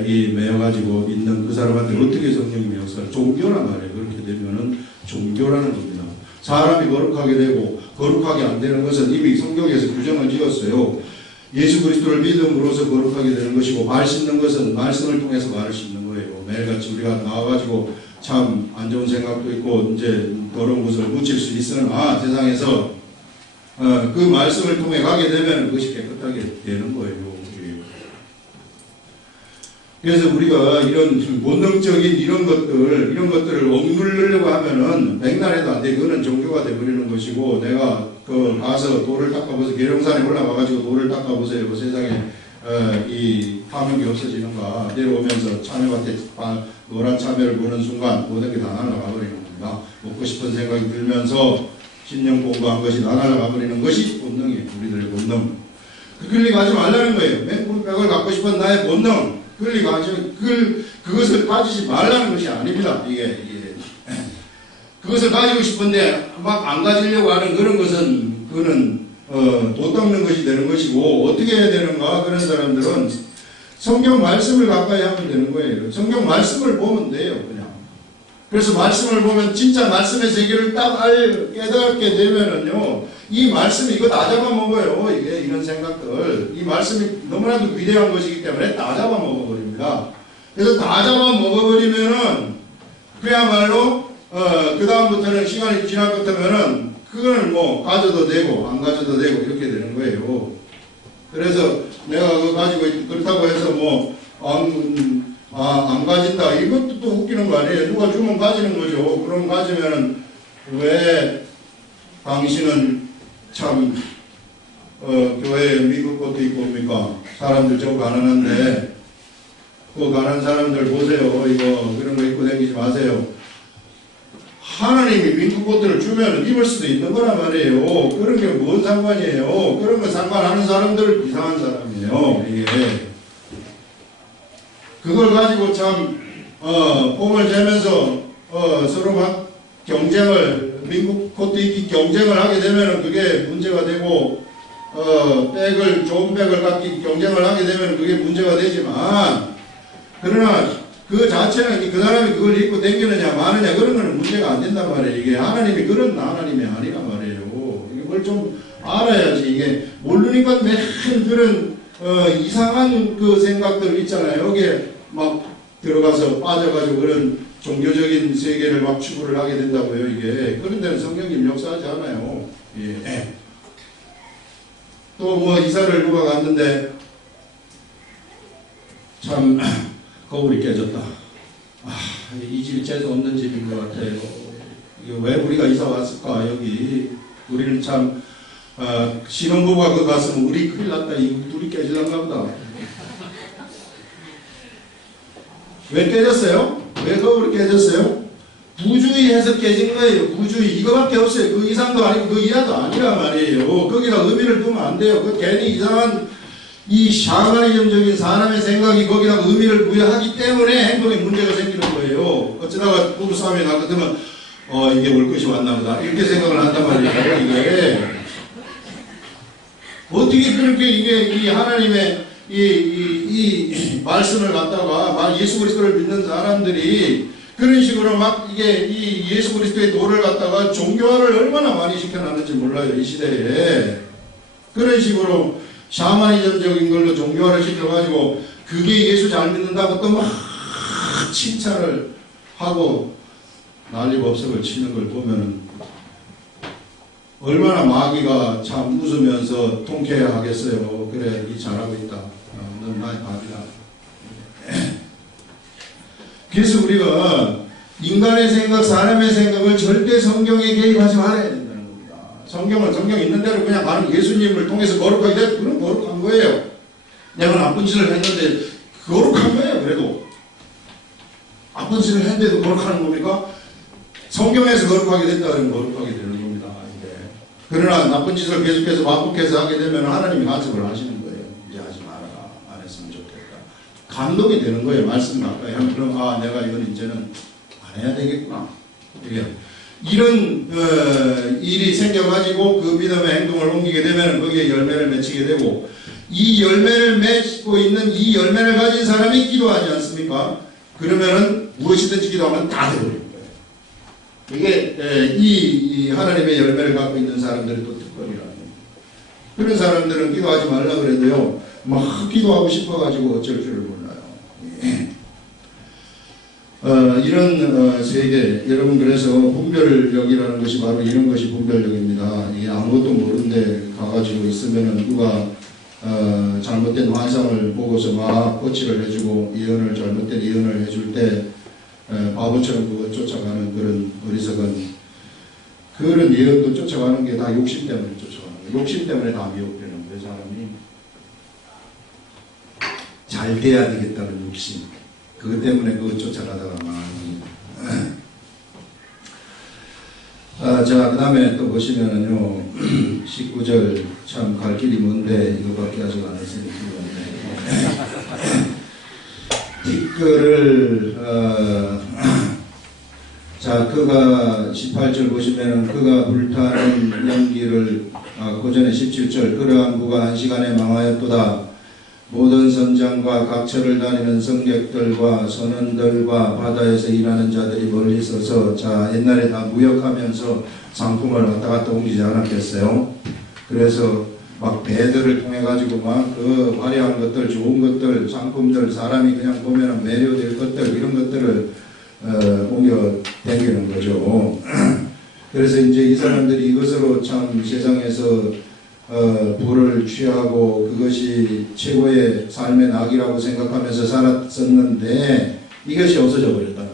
이 매여가지고 있는 그 사람한테 어떻게 성령이 역사를? 종교란 말이에요. 그렇게 되면은 종교라는 겁니다. 사람이 거룩하게 되고 거룩하게 안 되는 것은 이미 성경에서 규정을 지었어요. 예수 그리스도를 믿음으로써 거룩하게 되는 것이고, 말 씻는 것은 말씀을 통해서 말을 씻는 거예요. 매일같이 우리가 나와가지고 참 안 좋은 생각도 있고 이제 더러운 것을 묻힐 수 있으나 세상에서 그 말씀을 통해 가게 되면 그것이 깨끗하게 되는 거예요. 그래서 우리가 이런 본능적인 이런 것들을 억누르려고 하면은 백날에도 안 돼. 그거는 종교가 되어버리는 것이고, 내가 가서 돌을 닦아보세요. 계룡산에 올라가가지고 돌을 닦아보세요. 그 세상에 이 파묵이 없어지는가. 내려오면서 참외밭에 노란 참외를 보는 순간 모든 게 다 날아가 버리는 겁니다. 먹고 싶은 생각이 들면서 신령 공부한 것이 다 날아가 버리는 것이 본능이에요. 우리들의 본능. 그 끌려가지 말라는 거예요. 맹구백을 갖고 싶은 나의 본능. 그것을 가지지 말라는 것이 아닙니다. 이게. 그것을 가지고 싶은데 막 안 가지려고 하는 그런 것은, 그거는 도 닦는 것이 되는 것이고, 어떻게 해야 되는가? 그런 사람들은 성경 말씀을 가까이 하면 되는 거예요. 성경 말씀을 보면 돼요, 그냥. 그래서 말씀을 보면 진짜 말씀의 세계를 딱 깨닫게 되면은요, 이 말씀이 이거 다 잡아먹어요. 이게 이런 생각들. 이 말씀이 너무나도 위대한 것이기 때문에 다 잡아먹어버립니다. 그래서 다 잡아먹어버리면은 그야말로 그 다음부터는 시간이 지날 것 같으면은 그걸 뭐 가져도 되고 안 가져도 되고 이렇게 되는 거예요. 그래서 내가 그거 가지고 그렇다고 해서 뭐 안 가진다. 이것도 또 웃기는 거 아니에요. 누가 주면 가지는 거죠. 그럼 가지면은 왜 당신은 참 교회에 미국 것도 있고 뭡니까? 사람들 저 가난한데 그 가난한 사람들 보세요. 이거 그런 거 입고 다니지 마세요. 하나님이 민국 것들을 주면 입을 수도 있는 거란 말이에요. 그런 게 뭔 상관이에요. 그런 거 상관하는 사람들 이상한 사람이에요. 이게 그걸 가지고 참 폼을 재면서 서로 막 경쟁을, 민국 코트 입기 경쟁을 하게 되면 그게 문제가 되고, 좋은 백을 갖기 경쟁을 하게 되면 그게 문제가 되지만, 그러나 그 자체는 그 사람이 그걸 입고 다니느냐 마느냐 그런 거는 문제가 안 된단 말이에요. 이게 하나님이 그런 하나님이 아니란 말이에요. 이걸 좀 알아야지. 이게 모르니까 맨 그런 이상한 그 생각들 있잖아요. 여기에 막 들어가서 빠져가지고 그런 종교적인 세계를 막 추구를 하게 된다고요. 이게 그런 데는 성경님 역사하지 않아요. 예. 또 뭐 이사를 누가 갔는데 참 거울이 깨졌다. 이 집이 재수 없는 집인 것 같아요. 왜 우리가 이사 왔을까? 여기 우리는 참 신혼부부가 그 갔으면 우리 큰일 났다. 이 둘이 깨질란가 보다. 왜 깨졌어요? 왜 거울이 깨졌어요? 부주의해서 깨진 거예요. 부주의. 이거밖에 없어요. 그 이상도 아니고 그 이하도 아니란 말이에요. 거기다 의미를 두면 안 돼요. 그 괜히 이상한 이 샤머니즘적인 사람의 생각이 거기다 의미를 부여하기 때문에 행동에 문제가 생기는 거예요. 어쩌다가 부부싸움이 나거든요. 이게 올 것이 왔나 보다. 이렇게 생각을 한단 말이에요. 이게 어떻게 그렇게 이 하나님의 이 말씀을 갖다가 예수 그리스도를 믿는 사람들이 그런 식으로 막 이게 이 예수 그리스도의 도를 갖다가 종교화를 얼마나 많이 시켜놨는지 몰라요. 이 시대에. 그런 식으로 샤머니즘적인 걸로 종교화를 시켜가지고 그게 예수 잘 믿는다고 또 막 칭찬을 하고 난리법석을 치는 걸 보면은 얼마나 마귀가 참 웃으면서 통쾌해 하겠어요. 그래, 이 잘하고 있다. 넌 나의 밥이다. 그래서 우리가 인간의 생각, 사람의 생각을 절대 성경에 개입하지 말아야 된다는 겁니다. 성경은 성경 있는 대로 그냥 가는 예수님을 통해서 거룩하게 돼. 그럼 거룩한 거예요. 내가 나쁜 짓을 했는데 거룩한 거예요. 그래도 나쁜 짓을 했는데도 거룩하는 겁니까? 성경에서 거룩하게 됐다 그러면 거룩하게 되는 겁니다. 그러나 나쁜 짓을 계속해서 반복해서 하게 되면 하나님이 간섭을 하시는 거예요. 이제 하지 말아라. 안 했으면 좋겠다. 감동이 되는 거예요. 말씀 가까이 하면 그럼 내가 이건 이제는 안 해야 되겠구나. 이런 일이 생겨가지고 그 믿음의 행동을 옮기게 되면 거기에 열매를 맺히게 되고, 이 열매를 맺고 있는 이 열매를 가진 사람이 기도하지 않습니까? 그러면은 무엇이든지 기도하면 다 되버립니다. 이게 이 하나님의 열매를 갖고 있는 사람들이 또 특권이라는 겁니다. 그런 사람들은 기도하지 말라 그래도요 막 기도하고 싶어가지고 어쩔 줄을 몰라요. 이런 세계, 여러분, 그래서 분별력이라는 것이 바로 이런 것이 분별력입니다. 이게 아무것도 모르는데 가가지고 있으면은 누가 잘못된 환상을 보고서 막 거치를 해주고 잘못된 예언을 해줄 때 바보처럼 그거 쫓아가는 그런 어리석은 그런 예언도 쫓아가는 게 다 욕심 때문에 쫓아가는 거예요. 욕심 때문에 다 미혹되는 거예요. 사람이 잘 돼야 되겠다는 욕심, 그것 때문에 그거 쫓아가다가 많이 자, 그 다음에 또 보시면은요 19절 참 갈 길이 먼데 이거밖에 아직 안 했으니까 티끌을 자, 그가 18절 보시면은 그가 불타는 연기를 고전의 17절 그러한 부가 한 시간에 망하였도다. 모든 선장과 각처를 다니는 성객들과 선원들과 바다에서 일하는 자들이 멀리 서서, 자, 옛날에 다 무역하면서 상품을 왔다 갔다 옮기지 않았겠어요? 그래서 막 배들을 통해 가지고 막 그 화려한 것들, 좋은 것들, 상품들, 사람이 그냥 보면 매료될 것들, 이런 것들을 옮겨 다니는 거죠. 그래서 이제 이 사람들이 이것으로 참 세상에서 부를 취하고 그것이 최고의 삶의 낙이라고 생각하면서 살았었는데 이것이 없어져 버렸다는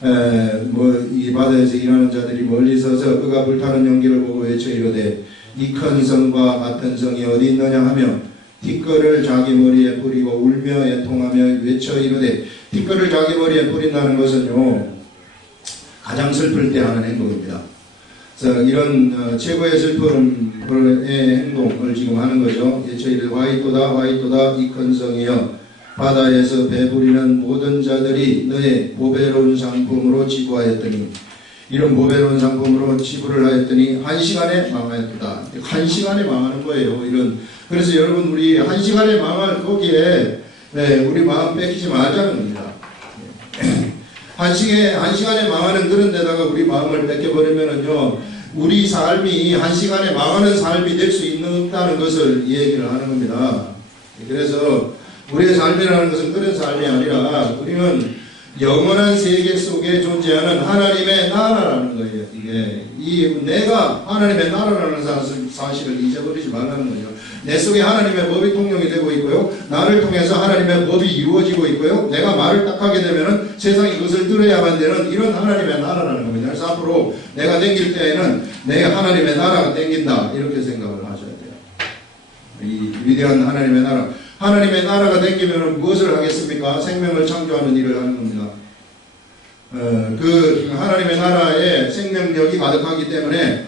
거예요. 이 바다에서 일하는 자들이 멀리 서서 그가 불타는 연기를 보고 외쳐 이르되 이 큰 성과 같은 성이 어디 있느냐 하며 티끌을 자기 머리에 뿌리고 울며 애통하며 외쳐 이르되, 티끌을 자기 머리에 뿌린다는 것은요 가장 슬플 때 하는 행동입니다. 그래서 이런 최고의 슬픔의 행동을 지금 하는 거죠. 외쳐 이르되 화이토다 이 큰 성이여 바다에서 배부리는 모든 자들이 너의 보배로운 상품으로 지부하였더니, 이런 보배로운 상품으로 지불을 하였더니 한 시간에 망하였다. 한 시간에 망하는 거예요. 그래서 여러분, 우리 한 시간에 망할 거기에 우리 마음 뺏기지 말자는 겁니다. 한 시간에 망하는 그런 데다가 우리 마음을 뺏겨버리면은요, 우리 삶이 한 시간에 망하는 삶이 될 수 있다는 것을 얘기를 하는 겁니다. 그래서 우리의 삶이라는 것은 그런 삶이 아니라 우리는 영원한 세계 속에 존재하는 하나님의 나라라는 거예요. 내가 하나님의 나라라는 사실을 잊어버리지 말라는 거죠. 내 속에 하나님의 법이 통용이 되고 있고요. 나를 통해서 하나님의 법이 이루어지고 있고요. 내가 말을 딱 하게 되면은 세상이 그것을 들어야만 되는 이런 하나님의 나라라는 겁니다. 그래서 앞으로 내가 댕길 때에는 내 하나님의 나라가 댕긴다, 이렇게 생각을 하셔야 돼요. 이 위대한 하나님의 나라. 하나님의 나라가 댕기면 무엇을 하겠습니까? 생명을 창조하는 일을 하는 겁니다. 그 하나님의 나라에 생명력이 가득하기 때문에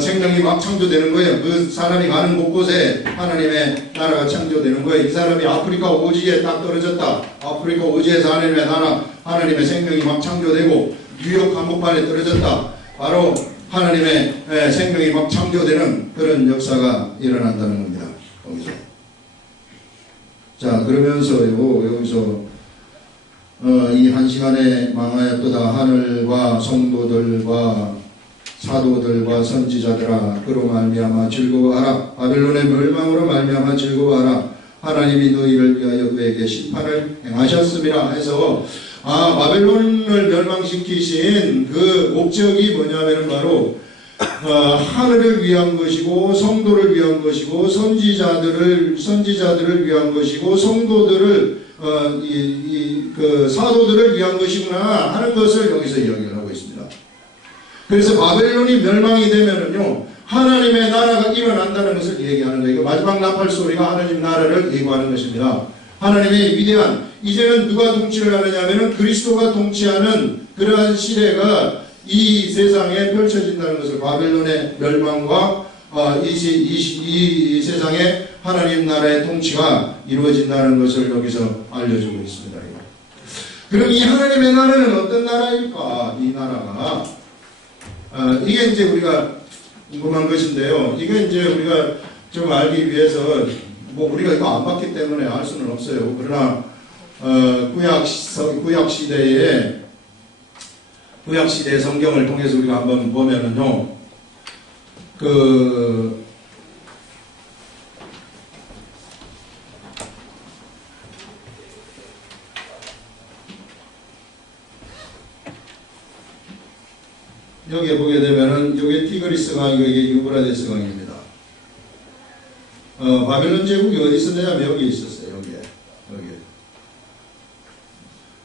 생명이 막 창조되는 거예요. 그 사람이 가는 곳곳에 하나님의 나라가 창조되는 거예요. 이 사람이 아프리카 오지에 딱 떨어졌다. 아프리카 오지에서 하나님의 나라, 하나님의 생명이 막 창조되고, 뉴욕 한복판에 떨어졌다. 바로 하나님의 생명이 막 창조되는 그런 역사가 일어난다는 겁니다. 거기서. 자, 그러면서요, 여기서 이 한 시간에 망하였도다. 하늘과 성도들과 사도들과 선지자들아, 그로 말미암아 즐거워하라. 바벨론의 멸망으로 말미암아 즐거워하라. 하나님이 너희를 위하여 그에게 심판을 행하셨음이라 해서, 바벨론을 멸망시키신 그 목적이 뭐냐면 바로 하늘을 위한 것이고, 성도를 위한 것이고, 선지자들을 위한 것이고, 성도들을 그 사도들을 위한 것이구나 하는 것을 여기서 이야기를 하고 있습니다. 그래서 바벨론이 멸망이 되면은요, 하나님의 나라가 일어난다는 것을 얘기하는 거예요. 마지막 나팔 소리가 하나님 나라를 예고하는 것입니다. 하나님의 위대한, 이제는 누가 통치를 하느냐면은 그리스도가 통치하는 그러한 시대가 이 세상에 펼쳐진다는 것을, 바벨론의 멸망과 이 세상에 하나님 나라의 통치가 이루어진다는 것을 여기서 알려주고 있습니다. 그럼 이 하나님의 나라는 어떤 나라일까? 이 나라가 이게 이제 우리가 궁금한 것인데요. 이게 이제 우리가 좀 알기 위해서 우리가 이거 안 봤기 때문에 알 수는 없어요. 그러나 구약 시대의 성경을 통해서 우리가 한번 보면은요, 여기에 보게 되면은 이게 티그리스 강이고 이게 유브라데스 강입니다. 바벨론 제국이 어디 있었냐면 여기에 있었어요. 여기에.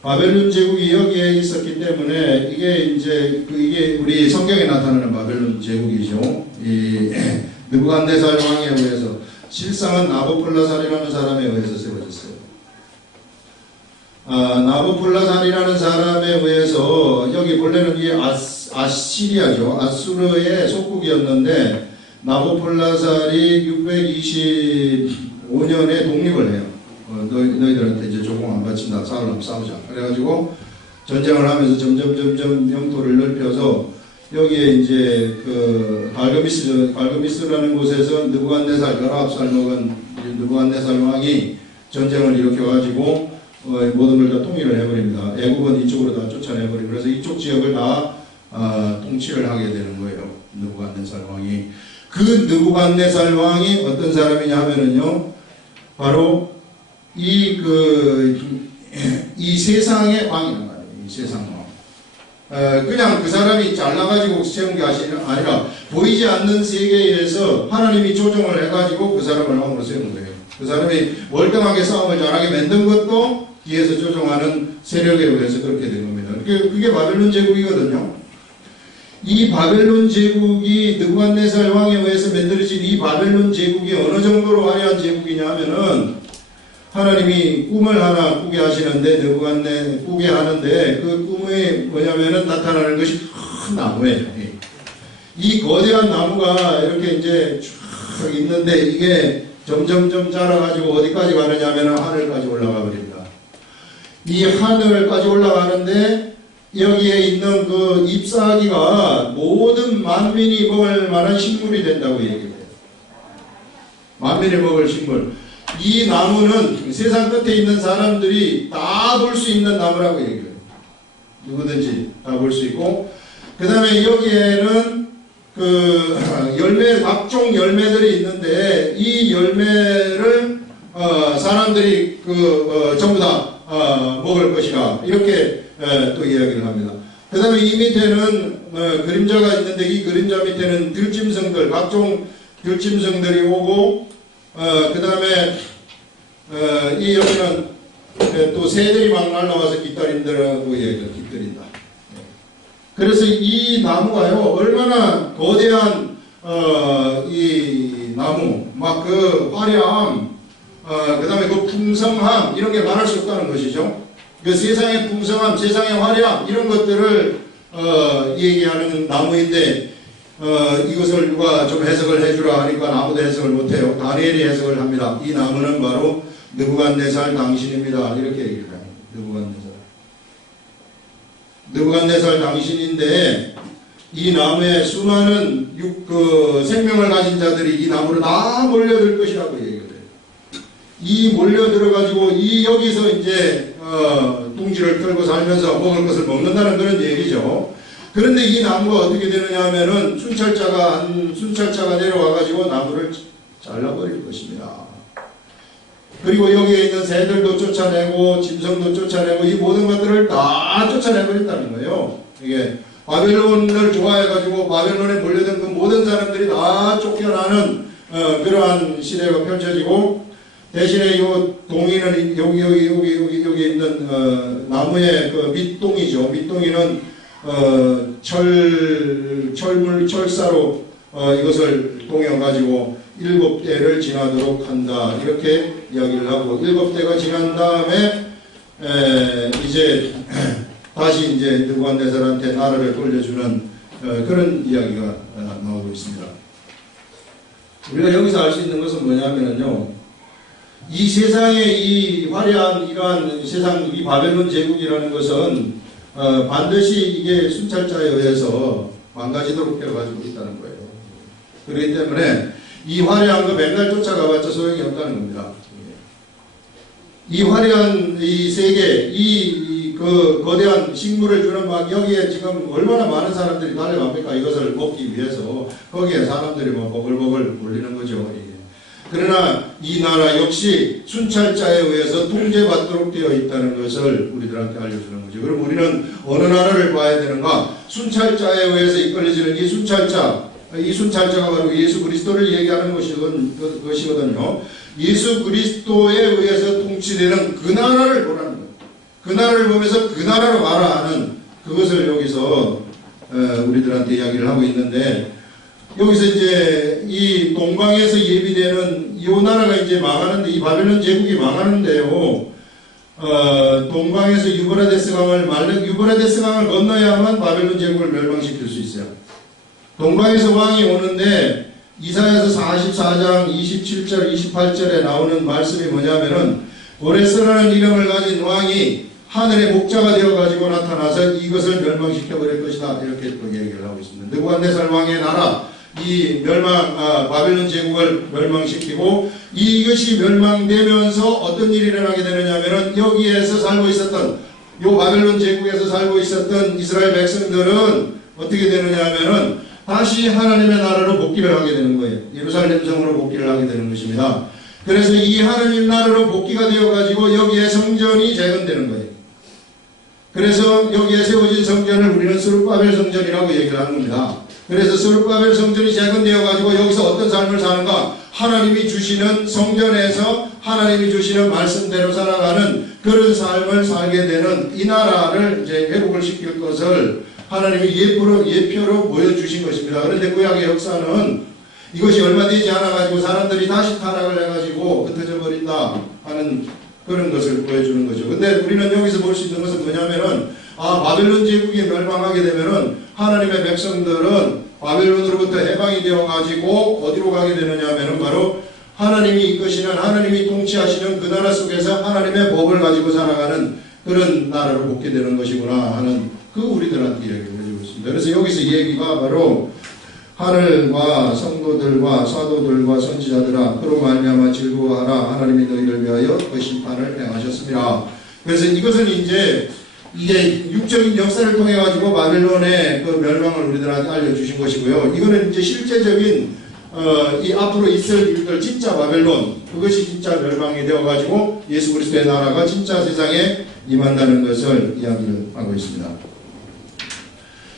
바벨론 제국이 여기에 있었기 때문에 이게 이제 이게 우리 성경에 나타나는 바벨론 제국이죠. 이 느부갓네살 왕에 의해서, 실상은 나부콜라살이라는 사람에 의해서 세워졌어요. 나부콜라살이라는 사람에 의해서, 여기 본래는 이게 아시리아죠. 아수르의 속국이었는데 나부콜라살이 625년에 독립을 해요. 너희들한테 이제 조공 안 바친다, 싸우자. 그래가지고 전쟁을 하면서 점점 영토를 넓혀서 여기에 이제 갈그미스라는 곳에서 느부갓네살 19살 먹은 느부갓네살 왕이 전쟁을 일으켜가지고 모든 걸 다 통일을 해버립니다. 애국은 이쪽으로 다 쫓아내버리고, 그래서 이쪽 지역을 다 통치를 하게 되는 거예요. 느부갓네살 왕이. 그 느부갓네살 왕이 어떤 사람이냐 하면은요, 바로 이 세상의 왕이란 말이에요. 이 세상 왕. 그냥 그 사람이 잘나가지고 세운 게 아니라 보이지 않는 세계에서 하나님이 조정을 해가지고 그 사람을 왕으로 세운 거예요. 그 사람이 월등하게 싸움을 잘하게 만든 것도 뒤에서 조정하는 세력에 의해서 그렇게 된 겁니다. 그게 바벨론 제국이거든요. 이 바벨론 제국이 느부갓네살 왕에 의해서 만들어진 이 바벨론 제국이 어느 정도로 화려한 제국이냐 하면은, 하나님이 꿈을 하나 꾸게 하시는데, 꾸게 하는데, 그 꿈이 뭐냐면은 나타나는 것이 큰 나무예요. 이 거대한 나무가 이렇게 이제 쭉 있는데, 이게 점점 자라가지고 어디까지 가느냐면은 하늘까지 올라가 버립니다. 이 하늘까지 올라가는데, 여기에 있는 그 잎사귀가 모든 만민이 먹을 만한 식물이 된다고 얘기해요. 만민이 먹을 식물. 이 나무는 세상 끝에 있는 사람들이 다 볼 수 있는 나무라고 얘기해요. 누구든지 다 볼 수 있고, 그 다음에 여기에는 각종 열매들이 있는데, 이 열매를 사람들이 전부 다 먹을 것이라, 이렇게 또 이야기를 합니다. 그 다음에 이 밑에는 그림자가 있는데, 이 그림자 밑에는 들짐승들, 각종 들짐승들이 오고, 그 다음에 이 여기는 또 새들이 막 날라와서 깃들인다라고 얘기해요. 깃들인다. 그래서 이 나무가요, 얼마나 거대한 이 나무, 막 그 화려함, 그 다음에 그 풍성함, 이런 게 말할 수 없다는 것이죠. 그 세상의 풍성함, 세상의 화려함, 이런 것들을 얘기하는 나무인데, 이것을 누가 좀 해석을 해주라 하니까 아무도 해석을 못해요. 다니엘이 해석을 합니다. 이 나무는 바로 느부갓네살 당신입니다. 이렇게 얘기를 해요. 느부갓네살 당신인데, 이 나무에 수많은 생명을 가진 자들이 이 나무로 다 몰려들 것이라고 얘기를 해요. 이 몰려들어가지고 여기서 이제 둥지를 끌고 살면서 먹을 것을 먹는다는 그런 얘기죠. 그런데 이 나무가 어떻게 되느냐 하면은 순찰자가 내려와가지고 나무를 잘라버릴 것입니다. 그리고 여기에 있는 새들도 쫓아내고 짐승도 쫓아내고 이 모든 것들을 다 쫓아내버린다는 거예요. 이게 바벨론을 좋아해가지고 바벨론에 몰려든 그 모든 사람들이 다 쫓겨나는 그러한 시대가 펼쳐지고, 대신에 요 동이는 여기 있는 나무의 그 밑동이죠. 밑동이는 철사로 이것을 동여 가지고 7대를 지나도록 한다. 이렇게 이야기를 하고 7대가 지난 다음에 이제 다시 이제 느부갓네살한테 나라를 돌려주는 그런 이야기가 나오고 있습니다. 우리가 여기서 알 수 있는 것은 뭐냐면요, 이 세상의 이 화려한 이러한 세상, 이 바벨론 제국이라는 것은 반드시 이게 순찰자에 의해서 망가지도록 되어가지고 있다는 거예요. 그렇기 때문에 이 화려한 거 맨날 쫓아가봤자 소용이 없다는 겁니다. 이 화려한 이 세계, 그 거대한 식물을 주는 막 여기에 지금 얼마나 많은 사람들이 달려갑니까? 이것을 먹기 위해서 거기에 사람들이 막 버글버글 몰리는 거죠. 그러나 이 나라 역시 순찰자에 의해서 통제받도록 되어 있다는 것을 우리들한테 알려주는 거죠. 그럼 우리는 어느 나라를 봐야 되는가? 순찰자에 의해서 이끌려지는 이 순찰자가 바로 예수 그리스도를 얘기하는 것이거든요. 예수 그리스도에 의해서 통치되는 그 나라를 보라는 거예요. 그 나라를 보면서 그 나라로 가라 하는 그것을 여기서 우리들한테 이야기를 하고 있는데, 여기서 이제 이 동방에서 예비되는 이 나라가 이제 망하는데, 이 바벨론 제국이 망하는데요, 동방에서 유브라데스 강을 건너야만 바벨론 제국을 멸망시킬 수 있어요. 동방에서 왕이 오는데 이사야서 44장 27절 28절에 나오는 말씀이 뭐냐면은 고레스라는 이름을 가진 왕이 하늘의 목자가 되어가지고 나타나서 이것을 멸망시켜버릴 것이다. 이렇게 또 얘기를 하고 있습니다. 느부갓네살 왕의 나라, 바벨론 제국을 멸망시키고, 이것이 멸망되면서 어떤 일이 일어나게 되느냐면은 여기에서 살고 있었던, 요 바벨론 제국에서 살고 있었던 이스라엘 백성들은 어떻게 되느냐면은 다시 하나님의 나라로 복귀를 하게 되는 거예요. 예루살렘 성으로 복귀를 하게 되는 것입니다. 그래서 이 하나님 나라로 복귀가 되어가지고 여기에 성전이 재건되는 거예요. 그래서 여기에 세워진 성전을 우리는 스룹바벨 성전이라고 얘기를 하는 겁니다. 그래서 스룹바벨 성전이 재건되어가지고 여기서 어떤 삶을 사는가? 하나님이 주시는 성전에서 하나님이 주시는 말씀대로 살아가는 그런 삶을 살게 되는 이 나라를 이제 회복을 시킬 것을 하나님이 예표로 보여주신 것입니다. 그런데 구약의 역사는 이것이 얼마 되지 않아가지고 사람들이 다시 타락을 해가지고 흩어져 버린다 하는 그런 것을 보여주는 거죠. 근데 우리는 여기서 볼 수 있는 것은 뭐냐면은, 바벨론 제국이 멸망하게 되면은 하나님의 백성들은 바벨론으로부터 해방이 되어가지고 어디로 가게 되느냐면은 바로 하나님이 이끄시는, 하나님이 통치하시는 그 나라 속에서 하나님의 법을 가지고 살아가는 그런 나라로 복귀 되는 것이구나 하는 그 우리들한테 이야기를 해주고 있습니다. 그래서 여기서 이 얘기가 바로 하늘과 성도들과 사도들과 선지자들아 그로 말미암아 즐거워하라. 하나님이 너희를 위하여 그 심판을 행하셨습니다. 그래서 이것은 이제 육적인 역사를 통해 가지고 바벨론의 그 멸망을 우리들한테 알려주신 것이고요. 이거는 이제 실제적인 이 앞으로 있을 일들, 진짜 바벨론, 그것이 진짜 멸망이 되어 가지고 예수 그리스도의 나라가 진짜 세상에 임한다는 것을 이야기를 하고 있습니다.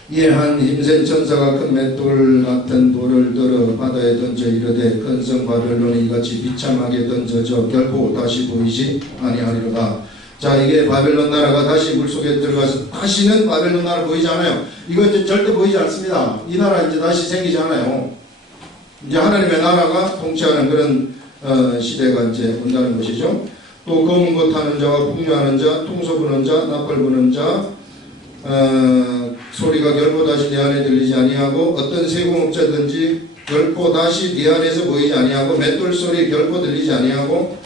이에 한 힘센 천사가 큰 맷돌 같은 돌을 들어 바다에 던져 이르되 큰 성 바벨론이 이같이 비참하게 던져져 결코 다시 보이지 아니하리로다. 자, 이게 바벨론 나라가 다시 물속에 들어가서 다시는 바벨론 나라 보이지 않아요. 이거 이제 절대 보이지 않습니다. 이 나라 이제 다시 생기지 않아요. 이제 하나님의 나라가 통치하는 그런 시대가 이제 온다는 것이죠. 또 검은 것 타는 자와 풍류하는 자, 통소 부는 자, 나팔 부는 자, 소리가 결코 다시 내 안에 들리지 아니하고 어떤 세공업자든지 결코 다시 네 안에서 보이지 아니하고 맷돌 소리 결코 들리지 아니하고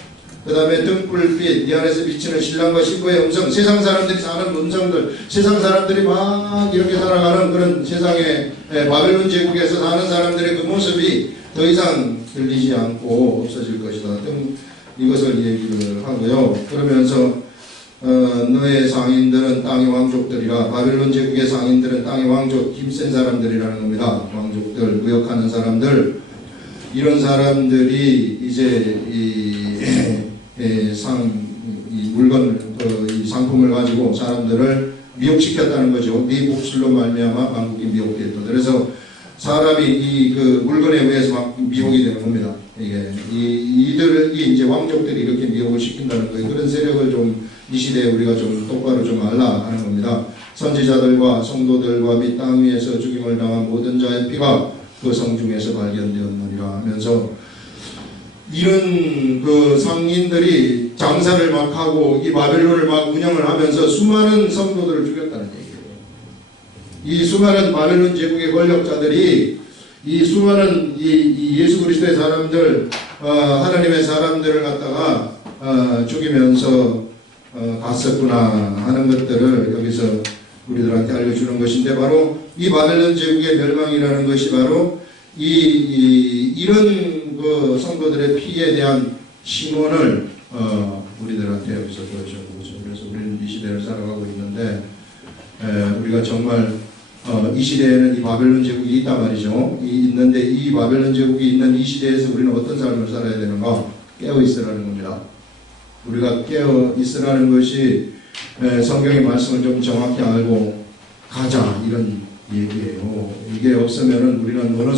그 다음에 등불빛 네 안에서 비치는 신랑과 신부의 음성, 세상 사람들이 사는 음성들, 세상 사람들이 막 이렇게 살아가는 그런 세상의 바벨론 제국에서 사는 사람들의 그 모습이 더 이상 들리지 않고 없어질 것이다 등 이것을 얘기를 하고요. 그러면서 너의 상인들은 땅의 왕족들이라. 바벨론 제국의 상인들은 땅의 왕족, 힘센 사람들이라는 겁니다. 왕족들, 무역하는 사람들, 이런 사람들이 이제 이 물건을, 이 상품을 가지고 사람들을 미혹시켰다는 거죠. 네 몫을로 말미암아 만국이 미혹됐다. 그래서 사람이 이 그 물건에 의해서 막 미혹이 되는 겁니다. 이게 이들이 이제 왕족들이 이렇게 미혹을 시킨다는 거예요. 그런 세력을 좀 이 시대에 우리가 좀 똑바로 좀 알라 하는 겁니다. 선지자들과 성도들과 및 땅 위에서 죽임을 당한 모든 자의 피가 그 성 중에서 발견되었느니라 하면서 이런 그 상인들이 장사를 막 하고 이 바벨론을 막 운영을 하면서 수많은 성도들을 죽였다는 얘기예요. 이 수많은 바벨론 제국의 권력자들이 이 수많은 이 예수 그리스도의 사람들, 하나님의 사람들을 갖다가 죽이면서 갔었구나 하는 것들을 여기서 우리들한테 알려주는 것인데, 바로 이 바벨론 제국의 멸망이라는 것이 바로 이런 그 성도들의 피에 대한 신원을 우리들한테 여기서 보여주는 거죠. 그래서 우리는 이 시대를 살아가고 있는데, 우리가 정말 이 시대에는 이 바벨론 제국이 있단 말이죠. 있는데 이 바벨론 제국이 있는 이 시대에서 우리는 어떤 삶을 살아야 되는가? 깨어 있으라는 겁니다. 우리가 깨어 있으라는 것이 성경의 말씀을 좀 정확히 알고 가자 이런 얘기예요. 이게 없으면은 우리는 어느